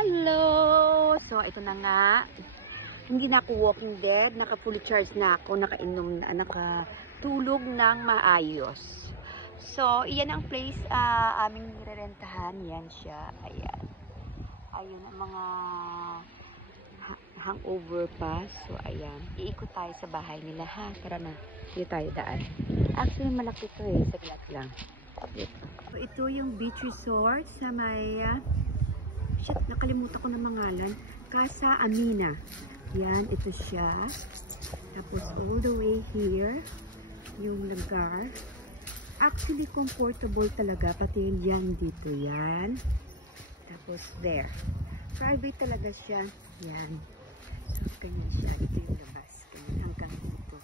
Hello! So, ito na nga. Hindi na ako walking dead. Naka-fully charged na ako. Nakainom na. Nakatulog ng maayos. So, iyan ang place aming nirerentahan. Yan siya. Ayan. Ayun ang mga hangover pa. So, ayan. Iikot tayo sa bahay nila, ha? Tara na. Dito tayo daan. Actually, malaki ito eh. Saglat lang. So, ito yung beach resort sa may... shit, nakalimutan ko ng mangalan. Casa Amina. Yan, ito siya. Tapos, all the way here, yung lugar. Actually, comfortable talaga. Pati yung yan dito. Yan. Tapos, there. Private talaga siya. Yan. So, ganyan siya. Ito yung labas. Ganyan, hanggang dito.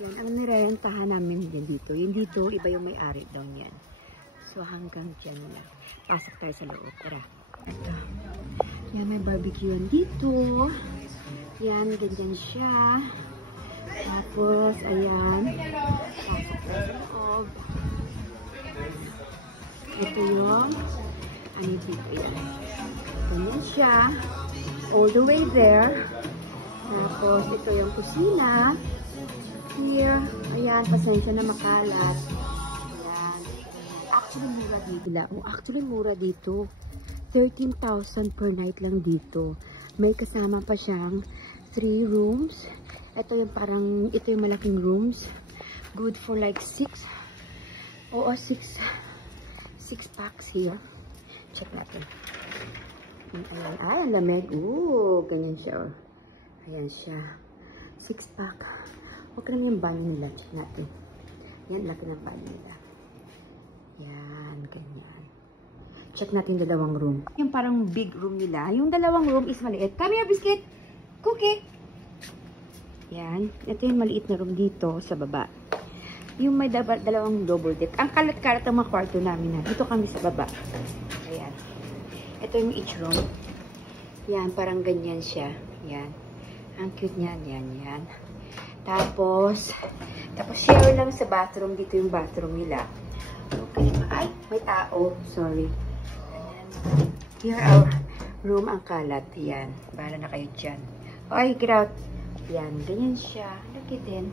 Yan, ang nirerentahan namin din dito. Yung dito, iba yung may-ari daw yan. So, hanggang dyan na. Pasok tayo sa loob. Tara. Ito. Yan, may barbecue dito. Yan, ganyan siya. Tapos, ayan. Pasok tayo sa loob. Ito yung ano dito yan. Ganyan siya. All the way there. Tapos, ito yung kusina. Here. Ayan, pasensya na makalat. Ayan. Actually, mura dito. Actually, mura dito. 13,000 per night lang dito. May kasama pa siyang 3 rooms. Ito yung parang, ito yung malaking rooms. Good for like 6 packs here. Check natin. Ayan. Ay, ang lamig. Ooh, ganyan siya. Ayan siya. 6 pack. Huwag naman yung banyo nila. Check natin. Yan, laki ng banyo nila. Yan, ganyan. Check natin yung dalawang room. Yung parang big room nila. Yung dalawang room is maliit. Come here, biscuit! Cookie! Yan. Ito yung maliit na room dito sa baba. Yung may dalawang double deck. Ang kalat-kalat ang mga kwarto namin na. Dito kami sa baba. Ayan. Ito yung each room. Yan. Parang ganyan siya. Yan. Ang cute niyan. Yan. Yan. Tapos share lang sa bathroom. Dito yung bathroom nila. Okay. Ay, may tao. Sorry. Here our room, ang kalat. Yan. Bahala na kayo dyan. Okay, get out. Yan. Ganyan siya. Look at din.